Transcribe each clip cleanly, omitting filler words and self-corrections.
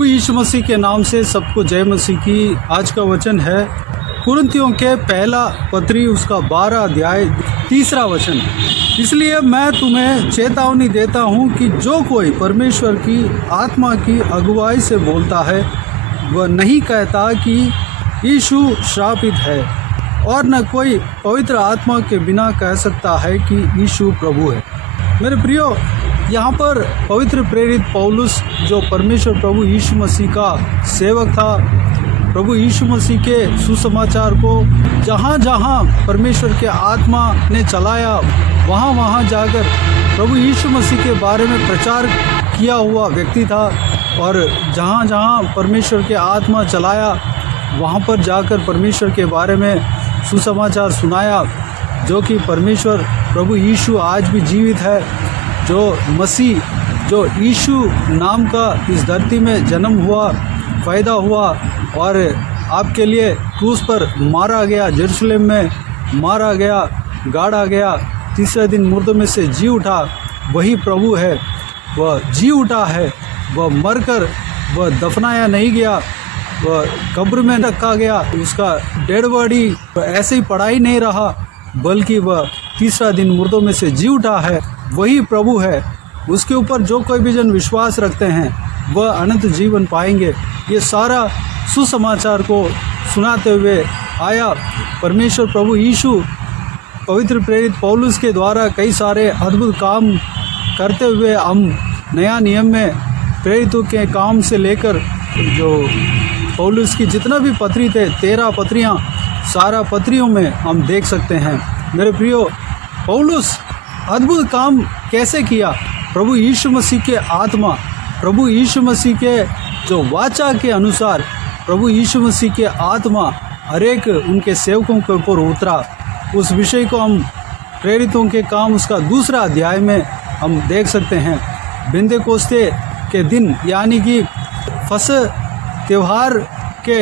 प्रभु यीशु मसीह के नाम से सबको जय मसीह की। आज का वचन है कुरिन्थियों के पहला पत्री उसका 12 अध्याय 3 वचन। इसलिए मैं तुम्हें चेतावनी देता हूँ कि जो कोई परमेश्वर की आत्मा की अगुवाई से बोलता है वह नहीं कहता कि यीशु श्रापित है, और न कोई पवित्र आत्मा के बिना कह सकता है कि यीशु प्रभु है। मेरे प्रियो, यहाँ पर पवित्र प्रेरित पौलुस जो परमेश्वर प्रभु यीशु मसीह का सेवक था, प्रभु यीशु मसीह के सुसमाचार को जहाँ जहाँ परमेश्वर के आत्मा ने चलाया वहाँ वहाँ जाकर प्रभु यीशु मसीह के बारे में प्रचार किया हुआ व्यक्ति था। और जहाँ जहाँ परमेश्वर के आत्मा चलाया वहाँ पर जाकर परमेश्वर के बारे में सुसमाचार सुनाया, जो कि परमेश्वर प्रभु यीशु आज भी जीवित है, जो मसीह जो यीशु नाम का इस धरती में जन्म हुआ, पैदा हुआ और आपके लिए क्रूस पर मारा गया, यरूशलेम में मारा गया, गाड़ा गया, तीसरे दिन मुर्दों में से जी उठा, वही प्रभु है। वह जी उठा है, वह मरकर वह दफनाया नहीं गया, वह कब्र में रखा गया, उसका डेड बॉडी ऐसे ही पड़ा ही नहीं रहा, बल्कि वह तीसरा दिन मुर्दों में से जी उठा है। वही प्रभु है। उसके ऊपर जो कोई भी जन विश्वास रखते हैं वह अनंत जीवन पाएंगे। ये सारा सुसमाचार को सुनाते हुए आया परमेश्वर प्रभु यीशु पवित्र प्रेरित पौलुस के द्वारा कई सारे अद्भुत काम करते हुए हम नया नियम में प्रेरितों के काम से लेकर जो पौलुस की जितना भी पत्री थे 13 पत्रियाँ, सारा पत्रियों में हम देख सकते हैं। मेरे प्रियो, पौलुस अद्भुत काम कैसे किया? प्रभु यीशु मसीह के आत्मा, प्रभु यीशु मसीह के जो वाचा के अनुसार प्रभु यीशु मसीह के आत्मा हर एक उनके सेवकों के ऊपर उतरा। उस विषय को हम प्रेरितों के काम उसका 2 अध्याय में हम देख सकते हैं। बिन्तेकोस्ते के दिन यानी कि फसह त्यौहार के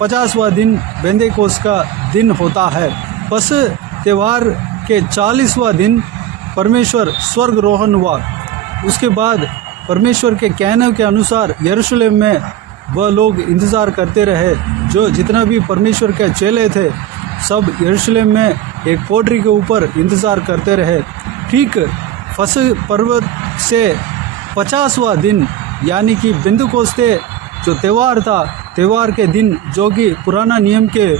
50वां दिन बिन्तेकोस्त का दिन होता है। फसह त्यौहार के 40वां दिन परमेश्वर स्वर्गरोहण हुआ। उसके बाद परमेश्वर के कहने के अनुसार यरूशलेम में वह लोग इंतज़ार करते रहे। जो जितना भी परमेश्वर के चेले थे सब यरूशलेम में एक पोटरी के ऊपर इंतज़ार करते रहे। ठीक फसह पर्व से 50वां दिन यानी कि बिन्तेकोस्ते जो त्यौहार था, त्यौहार के दिन जो कि पुराना नियम के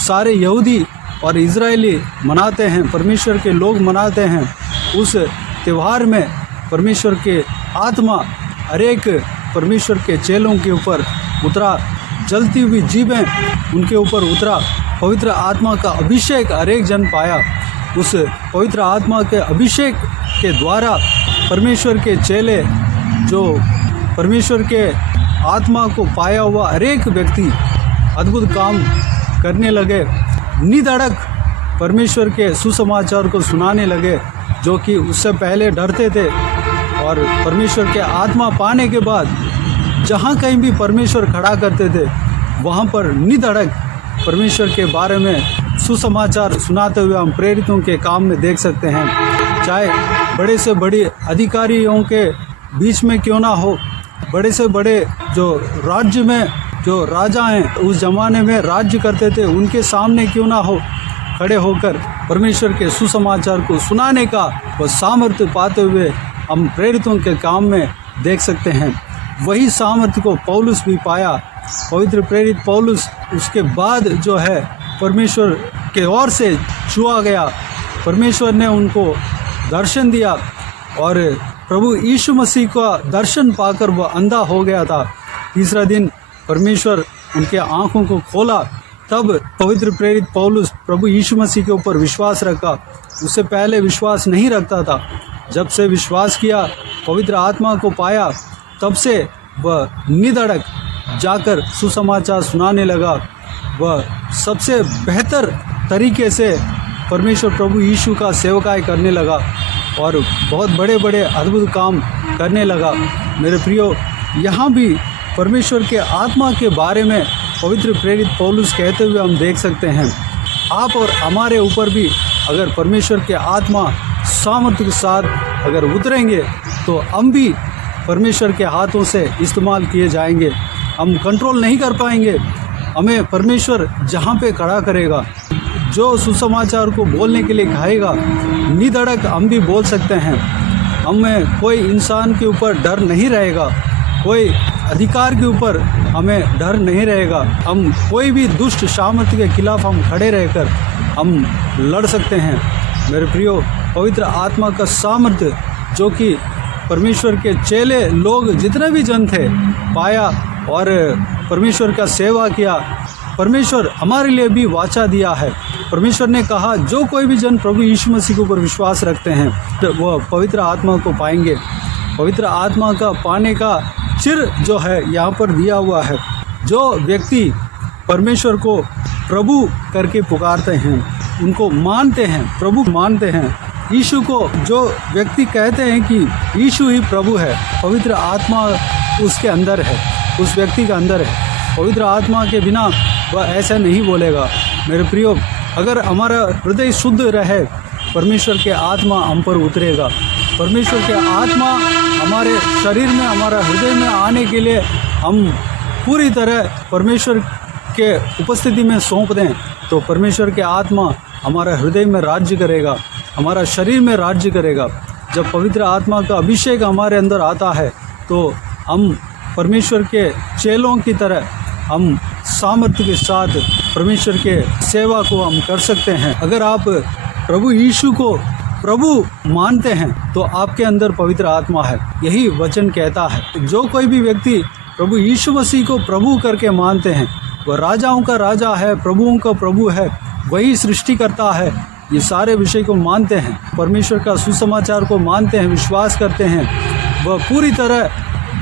सारे यहूदी और इजरायली मनाते हैं, परमेश्वर के लोग मनाते हैं, उस त्यौहार में परमेश्वर के आत्मा हर एक परमेश्वर के चेलों के ऊपर उतरा। जलती हुई जीभें उनके ऊपर उतरा। पवित्र आत्मा का अभिषेक हर एक जन पाया। उस पवित्र आत्मा के अभिषेक के द्वारा परमेश्वर के चेले जो परमेश्वर के आत्मा को पाया हुआ हर एक व्यक्ति अद्भुत काम करने लगे। निधड़क परमेश्वर के सुसमाचार को सुनाने लगे, जो कि उससे पहले डरते थे। और परमेश्वर के आत्मा पाने के बाद जहाँ कहीं भी परमेश्वर खड़ा करते थे वहाँ पर निधड़क परमेश्वर के बारे में सुसमाचार सुनाते हुए हम प्रेरितों के काम में देख सकते हैं। चाहे बड़े से बड़े अधिकारियों के बीच में क्यों ना हो, बड़े से बड़े जो राज्य में जो राजा हैं उस ज़माने में राज्य करते थे, उनके सामने क्यों ना हो, खड़े होकर परमेश्वर के सुसमाचार को सुनाने का वह सामर्थ्य पाते हुए हम प्रेरितों के काम में देख सकते हैं। वही सामर्थ्य को पौलुस भी पाया। पवित्र प्रेरित पौलुस उसके बाद जो है परमेश्वर के ओर से छुआ गया। परमेश्वर ने उनको दर्शन दिया और प्रभु यीशु मसीह का दर्शन पाकर वह अंधा हो गया था। तीसरा दिन परमेश्वर उनके आँखों को खोला। तब पवित्र प्रेरित पौलुस प्रभु यीशु मसीह के ऊपर विश्वास रखा। उससे पहले विश्वास नहीं रखता था। जब से विश्वास किया, पवित्र आत्मा को पाया, तब से वह निधड़क जाकर सुसमाचार सुनाने लगा। वह सबसे बेहतर तरीके से परमेश्वर प्रभु यीशु का सेवकाई करने लगा और बहुत बड़े बड़े अद्भुत काम करने लगा। मेरे प्रियो, यहाँ भी परमेश्वर के आत्मा के बारे में पवित्र प्रेरित पौलुस कहते हुए हम देख सकते हैं। आप और हमारे ऊपर भी अगर परमेश्वर के आत्मा सामर्थ्य के साथ अगर उतरेंगे तो हम भी परमेश्वर के हाथों से इस्तेमाल किए जाएंगे। हम कंट्रोल नहीं कर पाएंगे। हमें परमेश्वर जहाँ पे खड़ा करेगा, जो सुसमाचार को बोलने के लिए कहेगा, निधड़क हम भी बोल सकते हैं। हमें कोई इंसान के ऊपर डर नहीं रहेगा, कोई अधिकार के ऊपर हमें डर नहीं रहेगा। हम कोई भी दुष्ट सामर्थ्य के खिलाफ हम खड़े रहकर हम लड़ सकते हैं। मेरे प्रियो, पवित्र आत्मा का सामर्थ्य जो कि परमेश्वर के चेले लोग जितने भी जन थे पाया और परमेश्वर का सेवा किया। परमेश्वर हमारे लिए भी वाचा दिया है। परमेश्वर ने कहा जो कोई भी जन प्रभु यीशु मसीह के ऊपर विश्वास रखते हैं तो वह पवित्र आत्मा को पाएंगे। पवित्र आत्मा का पाने का चिर जो है यहाँ पर दिया हुआ है। जो व्यक्ति परमेश्वर को प्रभु करके पुकारते हैं, उनको मानते हैं, प्रभु मानते हैं, यीशु को जो व्यक्ति कहते हैं कि यीशु ही प्रभु है, पवित्र आत्मा उसके अंदर है, उस व्यक्ति के अंदर है। पवित्र आत्मा के बिना वह ऐसा नहीं बोलेगा। मेरे प्रियो, अगर हमारा हृदय शुद्ध रहे, परमेश्वर के आत्मा हम पर उतरेगा। परमेश्वर के आत्मा हमारे शरीर में, हमारा हृदय में आने के लिए हम पूरी तरह परमेश्वर के उपस्थिति में सौंप दें तो परमेश्वर के आत्मा हमारा हृदय में राज्य करेगा, हमारा शरीर में राज्य करेगा। जब पवित्र आत्मा का अभिषेक हमारे अंदर आता है तो हम परमेश्वर के चेलों की तरह हम सामर्थ्य के साथ परमेश्वर के सेवा को हम कर सकते हैं। अगर आप प्रभु यीशु को प्रभु मानते हैं तो आपके अंदर पवित्र आत्मा है। यही वचन कहता है। जो कोई भी व्यक्ति प्रभु यीशु मसीह को प्रभु करके मानते हैं, वह राजाओं का राजा है, प्रभुओं का प्रभु है, वही सृष्टि करता है। ये सारे विषय को मानते हैं, परमेश्वर का सुसमाचार को मानते हैं, विश्वास करते हैं, वह पूरी तरह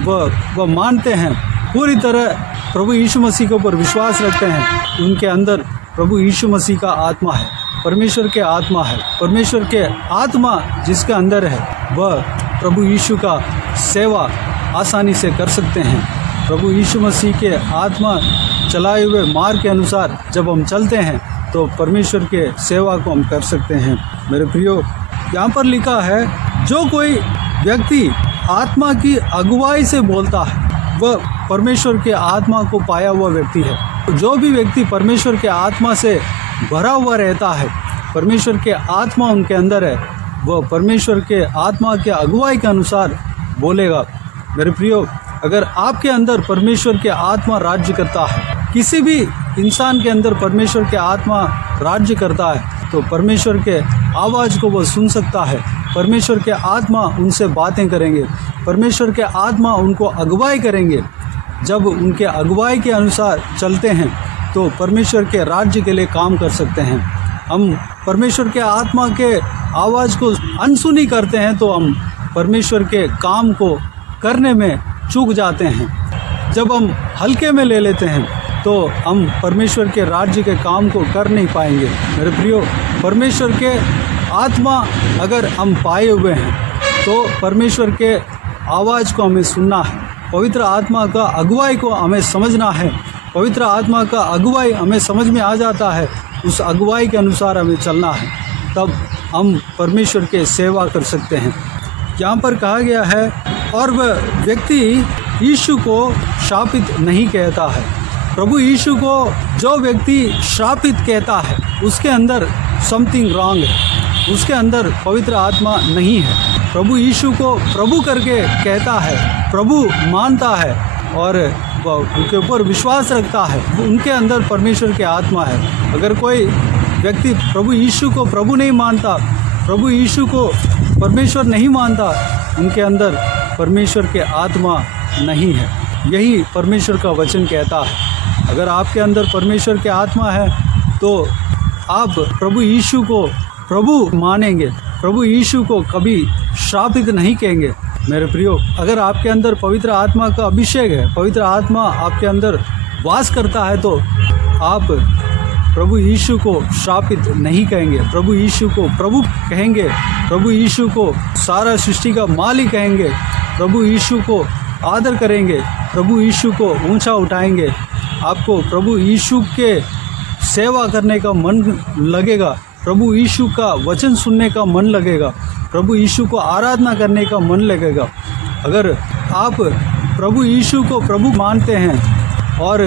वह मानते हैं, पूरी तरह प्रभु यीशु मसीह के ऊपर विश्वास रखते हैं। उनके अंदर प्रभु यीशु मसीह का आत्मा है, परमेश्वर के आत्मा है। परमेश्वर के आत्मा जिसके अंदर है वह प्रभु यीशु का सेवा आसानी से कर सकते हैं। प्रभु यीशु मसीह के आत्मा चलाए हुए मार्ग के अनुसार जब हम चलते हैं तो परमेश्वर के सेवा को हम कर सकते हैं। मेरे प्रियो, यहाँ पर लिखा है जो कोई व्यक्ति आत्मा की अगुवाई से बोलता है वह परमेश्वर के आत्मा को पाया हुआ व्यक्ति है। जो भी व्यक्ति परमेश्वर के आत्मा से भरा हुआ रहता है, परमेश्वर के आत्मा उनके अंदर है, वह परमेश्वर के आत्मा के अगुवाई के अनुसार बोलेगा। मेरे प्रियो, अगर आपके अंदर परमेश्वर के आत्मा राज्य करता है, किसी भी इंसान के अंदर परमेश्वर के आत्मा राज्य करता है तो परमेश्वर के आवाज़ को वह सुन सकता है। परमेश्वर के आत्मा उनसे बातें करेंगे, परमेश्वर के आत्मा उनको अगुवाई करेंगे। जब उनके अगुवाई के अनुसार चलते हैं तो परमेश्वर के राज्य के लिए काम कर सकते हैं। हम परमेश्वर के आत्मा के आवाज़ को अनसुनी करते हैं तो हम परमेश्वर के काम को करने में चूक जाते हैं। जब हम हल्के में ले लेते हैं तो हम परमेश्वर के राज्य के काम को कर नहीं पाएंगे। मेरे प्रियो, परमेश्वर के आत्मा अगर हम पाए हुए हैं तो परमेश्वर के आवाज़ को हमें सुनना है, पवित्र आत्मा का अगुवाई को हमें समझना है। पवित्र आत्मा का अगुवाई हमें समझ में आ जाता है, उस अगुवाई के अनुसार हमें चलना है, तब हम परमेश्वर के सेवा कर सकते हैं। यहाँ पर कहा गया है और वह व्यक्ति यीशु को शापित नहीं कहता है। प्रभु यीशु को जो व्यक्ति शापित कहता है उसके अंदर समथिंग रॉन्ग है, उसके अंदर पवित्र आत्मा नहीं है। प्रभु यीशु को प्रभु करके कहता है, प्रभु मानता है और उनके ऊपर विश्वास रखता है, उनके अंदर परमेश्वर के आत्मा है। अगर कोई व्यक्ति प्रभु यीशु को प्रभु नहीं मानता, प्रभु यीशु को परमेश्वर नहीं मानता, उनके अंदर परमेश्वर के आत्मा नहीं है। यही परमेश्वर का वचन कहता है। अगर आपके अंदर परमेश्वर के आत्मा है तो आप प्रभु यीशु को प्रभु मानेंगे, प्रभु यीशु को कभी शापित नहीं कहेंगे। मेरे प्रियो, अगर आपके अंदर पवित्र आत्मा का अभिषेक है, पवित्र आत्मा आपके अंदर वास करता है तो आप प्रभु यीशु को शापित नहीं कहेंगे, प्रभु यीशु को प्रभु कहेंगे, प्रभु यीशु को सारा सृष्टि का मालिक कहेंगे, प्रभु यीशु को आदर करेंगे, प्रभु यीशु को ऊंचा उठाएंगे। आपको प्रभु यीशु के सेवा करने का मन लगेगा, प्रभु यीशु का वचन सुनने का मन लगेगा, प्रभु यीशु को आराधना करने का मन लगेगा। अगर आप प्रभु यीशु को प्रभु मानते हैं और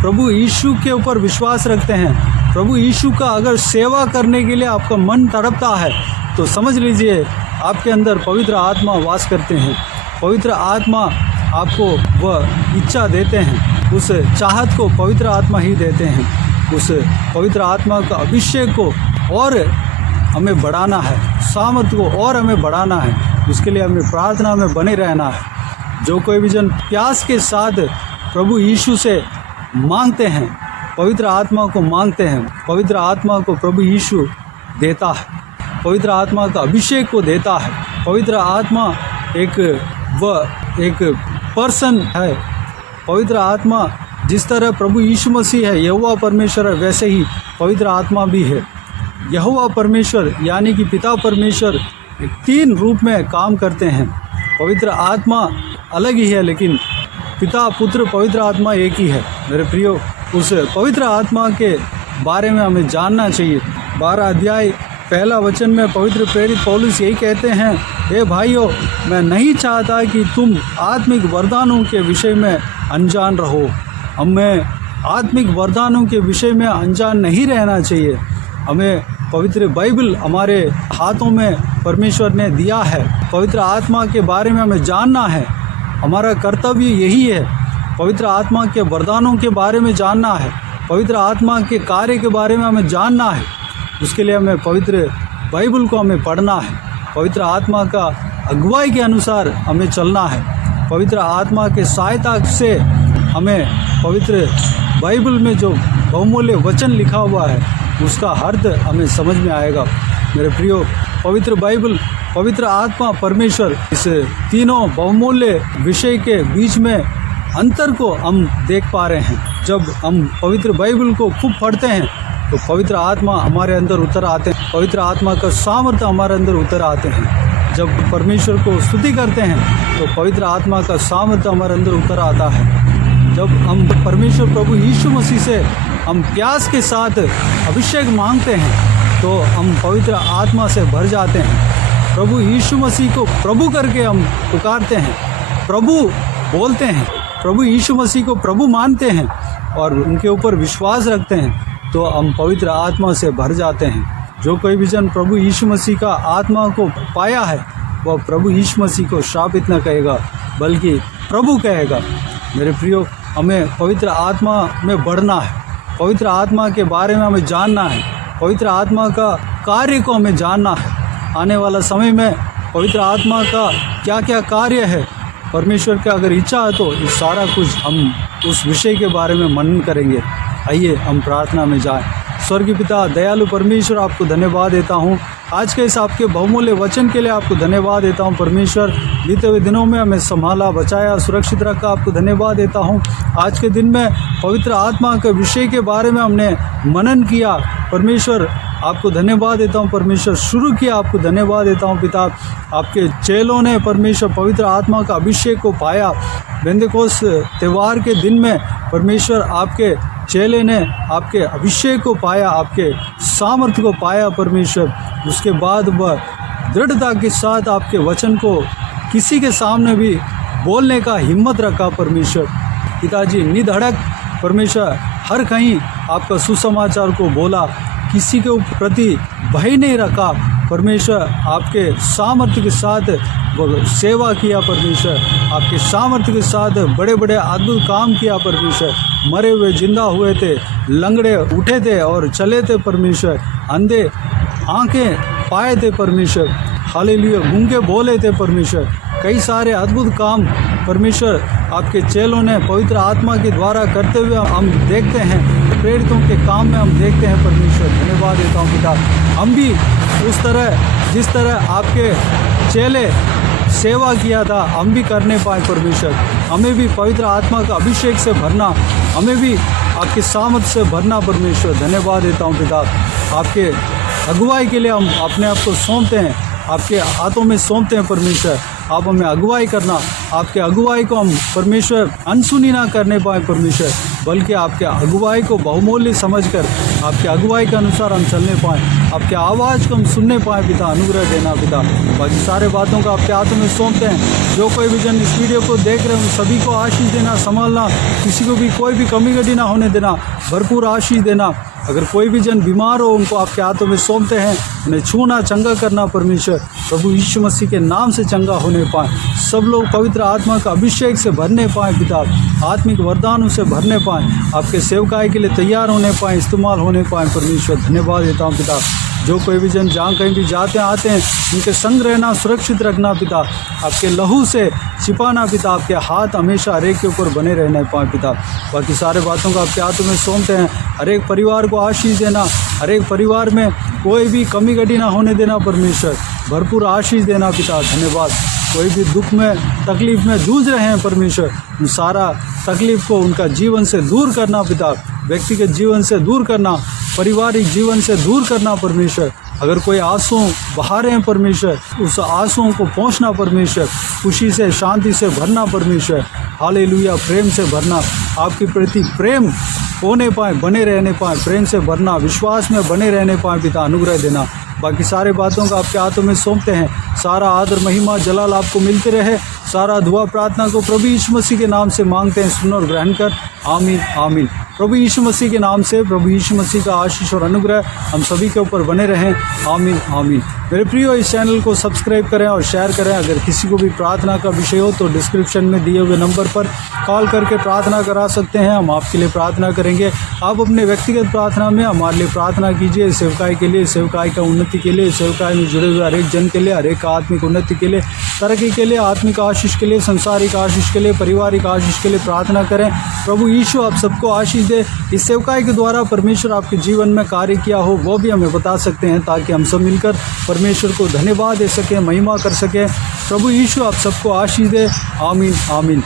प्रभु यीशु के ऊपर विश्वास रखते हैं, प्रभु यीशु का अगर सेवा करने के लिए आपका मन तड़पता है, तो समझ लीजिए आपके अंदर पवित्र आत्मा वास करते हैं। पवित्र आत्मा आपको वह इच्छा देते हैं, उस चाहत को पवित्र आत्मा ही देते हैं। उस पवित्र आत्मा का अभिषेक को और हमें बढ़ाना है, सामर्थ्य को और हमें बढ़ाना है। उसके लिए हमें प्रार्थना में बने रहना है। जो कोई भी जन प्यास के साथ प्रभु यीशु से मांगते हैं, पवित्र आत्मा को मांगते हैं, पवित्र आत्मा को प्रभु यीशु देता है, पवित्र आत्मा का अभिषेक को देता है। पवित्र आत्मा एक पर्सन है। पवित्र आत्मा जिस तरह प्रभु यीशु मसीह है, यहोवा परमेश्वर है, वैसे ही पवित्र आत्मा भी है। यहोवा परमेश्वर यानी कि पिता परमेश्वर 3 रूप में काम करते हैं। पवित्र आत्मा अलग ही है, लेकिन पिता पुत्र पवित्र आत्मा एक ही है। मेरे प्रियो, उस पवित्र आत्मा के बारे में हमें जानना चाहिए। 12 अध्याय 1 वचन में पवित्र प्रेरित पौलुस यही कहते हैं, हे भाइयों, मैं नहीं चाहता कि तुम आत्मिक वरदानों के विषय में अनजान रहो। हमें आत्मिक वरदानों के विषय में अनजान नहीं रहना चाहिए। हमें पवित्र बाइबल हमारे हाथों में परमेश्वर ने दिया है। पवित्र आत्मा के बारे में हमें जानना है। हमारा कर्तव्य यही है, पवित्र आत्मा के वरदानों के बारे में जानना है, पवित्र आत्मा के कार्य के बारे में हमें जानना है। उसके लिए हमें पवित्र बाइबल को हमें पढ़ना है, पवित्र आत्मा का अगुवाई के अनुसार हमें चलना है। पवित्र आत्मा के सहायता से हमें पवित्र बाइबल में जो बहुमूल्य वचन लिखा हुआ है, उसका अर्थ हमें समझ में आएगा। मेरे प्रियो, पवित्र बाइबल, पवित्र आत्मा, परमेश्वर, इस तीनों बहुमूल्य विषय के बीच में अंतर को हम देख पा रहे हैं। जब हम पवित्र बाइबल को खूब पढ़ते हैं तो पवित्र आत्मा हमारे अंदर उतर आते हैं, पवित्र आत्मा का सामर्थ्य हमारे अंदर उतर आते हैं। जब परमेश्वर को स्तुति करते हैं तो पवित्र आत्मा का सामर्थ्य हमारे अंदर उतर आता है। जब हम परमेश्वर प्रभु यीशु मसीह से हम प्यास के साथ अभिषेक मांगते हैं तो हम पवित्र आत्मा से भर जाते हैं। प्रभु यीशु मसीह को प्रभु करके हम पुकारते हैं, प्रभु बोलते हैं, प्रभु यीशु मसीह को प्रभु मानते हैं और उनके ऊपर विश्वास रखते हैं, तो हम पवित्र आत्मा से भर जाते हैं। जो कोई भी जन प्रभु यीशु मसीह का आत्मा को पाया है, वह प्रभु यीशु मसीह को शापित न कहेगा, बल्कि प्रभु कहेगा। मेरे प्रियो, हमें पवित्र आत्मा में बढ़ना है, पवित्र आत्मा के बारे में हमें जानना है, पवित्र आत्मा का कार्य को हमें जानना है। आने वाला समय में पवित्र आत्मा का क्या क्या कार्य है, परमेश्वर की अगर इच्छा है तो इस सारा कुछ हम उस विषय के बारे में मनन करेंगे। आइए हम प्रार्थना में जाएं। स्वर्गीय पिता, दयालु परमेश्वर, आपको धन्यवाद देता हूँ आज के इस आपके बहुमूल्य वचन के लिए। आपको धन्यवाद देता हूँ परमेश्वर, बीते हुए दिनों में हमें संभाला, बचाया, सुरक्षित रखा। आपको धन्यवाद देता हूँ आज के दिन में पवित्र आत्मा के विषय के बारे में हमने मनन किया। परमेश्वर, आपको धन्यवाद देता हूँ परमेश्वर, शुरू किया। आपको धन्यवाद देता हूँ पिता, आपके चेलों ने परमेश्वर पवित्र आत्मा का अभिषेक को पाया। पेंतेकोस्त त्यौहार के दिन में परमेश्वर आपके चेले ने आपके अभिषेक को पाया, आपके सामर्थ्य को पाया परमेश्वर। उसके बाद वह दृढ़ता के साथ आपके वचन को किसी के सामने भी बोलने का हिम्मत रखा परमेश्वर। पिताजी, निधड़क परमेश्वर हर कहीं आपका सुसमाचार को बोला, किसी के प्रति भय नहीं रखा परमेश्वर। आपके सामर्थ्य के साथ वो सेवा किया परमेश्वर, आपके सामर्थ्य के साथ बड़े बड़े अद्भुत काम किया परमेश्वर। मरे हुए जिंदा हुए थे, लंगड़े उठे थे और चले थे परमेश्वर, अंधे आंखें पाए थे परमेश्वर, हालेलुया, गूंगे बोले थे परमेश्वर। कई सारे अद्भुत काम परमेश्वर आपके चेलों ने पवित्र आत्मा के द्वारा करते हुए हम देखते हैं, प्रेरितों के काम में हम देखते हैं परमेश्वर। धन्यवाद देता हूँ पिता, हम भी उस तरह जिस तरह आपके चेले सेवा किया था हम भी करने पाए परमेश्वर। हमें भी पवित्र आत्मा का अभिषेक से भरना, हमें भी आपके सामर्थ्य से भरना परमेश्वर। धन्यवाद देता हूँ पिता, आपके अगुवाई के लिए हम अपने आप को सौंपते हैं, आपके हाथों में सौंपते हैं परमेश्वर। आप हमें अगुवाई करना, आपके अगुवाई को हम परमेश्वर अनसुनी ना करने पाए परमेश्वर, बल्कि आपके अगुवाई को बहुमूल्य समझकर आपके अगुवाई के अनुसार हम चलने पाएँ, आपके आवाज़ को हम सुनने पाएँ पिता। अनुग्रह देना पिता, बाकी सारे बातों का आपके हाथों में सौंपते हैं। जो कोई भी जन इस वीडियो को देख रहे हैं उन सभी को आशीष देना, संभालना, किसी को भी कोई भी कमी घटी ना होने देना, भरपूर आशीष देना। अगर कोई भी जन बीमार हो उनको आपके हाथों में सौंपते हैं, उन्हें छूना, चंगा करना परमेश्वर, प्रभु यीशु मसीह के नाम से चंगा होने पाएँ। सब लोग पवित्र आत्मा का अभिषेक से भरने पाएँ पिता, आत्मिक वरदानों से भरने पाएँ, आपके सेवकाई के लिए तैयार होने पाएँ, इस्तेमाल होने पाएँ परमेश्वर। धन्यवाद देता हूँ पिता। जो कोई भी जन जहाँ कहीं भी जाते हैं आते हैं उनके संग रहना, सुरक्षित रखना पिता, आपके लहू से छिपाना पिता, आपके हाथ हमेशा हर एक के ऊपर बने रहने पाए पिता। बाकी सारे बातों को आपके हाथों में सौंपते हैं। हर एक परिवार को आशीष देना, हर एक परिवार में कोई भी कमी घटी ना होने देना परमेश्वर, भरपूर आशीष देना पिता। धन्यवाद। कोई भी दुख में, तकलीफ़ में जूझ रहे हैं परमेश्वर, उन सारा तकलीफ़ को उनका जीवन से दूर करना पिता, व्यक्तिगत जीवन से दूर करना, पारिवारिक जीवन से दूर करना परमेश्वर। अगर कोई आंसू बहा रहे हैं परमेश्वर, उस आंसुओं को पहुँचना परमेश्वर, खुशी से, शांति से भरना परमेश्वर, हालेलुया, प्रेम से भरना, आपके प्रति प्रेम होने पाए, बने रहने पाए, प्रेम से भरना, विश्वास में बने रहने पाए पिता, अनुग्रह देना। बाकी सारे बातों को आपके हाथों में सौंपते हैं। सारा आदर, महिमा, जलाल आपको मिलते रहे। सारा दुआ प्रार्थना को प्रभु यीशु मसीह के नाम से मांगते हैं, सुन और ग्रहण कर। आमीन आमीन। प्रभु यीशु मसीह के नाम से प्रभु यीशु मसीह का आशीष और अनुग्रह हम सभी के ऊपर बने रहें। आमीन आमीन। मेरे प्रियो, इस चैनल को सब्सक्राइब करें और शेयर करें। अगर किसी को भी प्रार्थना का विषय हो तो डिस्क्रिप्शन में दिए हुए नंबर पर कॉल करके प्रार्थना करा सकते हैं, हम आपके लिए प्रार्थना करेंगे। आप अपने व्यक्तिगत प्रार्थना में हमारे लिए प्रार्थना कीजिए, सेवकाई के लिए, सेवकाई का उन्नति के लिए, सेवकाई में जुड़े हुए हर एक जन के लिए, हर एक आत्मिक उन्नति के लिए, तरक्की के लिए, आत्मिक आशीष के लिए, संसारिक आशीष के लिए, पारिवारिक आशीष के लिए प्रार्थना करें। प्रभु यीशु आप सबको आशीष दे। इस सेवकाई के द्वारा परमेश्वर आपके जीवन में कार्य किया हो वो भी हमें बता सकते हैं, ताकि हम सब मिलकर परमेश्वर को धन्यवाद दे सकें, महिमा कर सकें। प्रभु यीशु आप सबको आशीष दे। आमीन आमीन।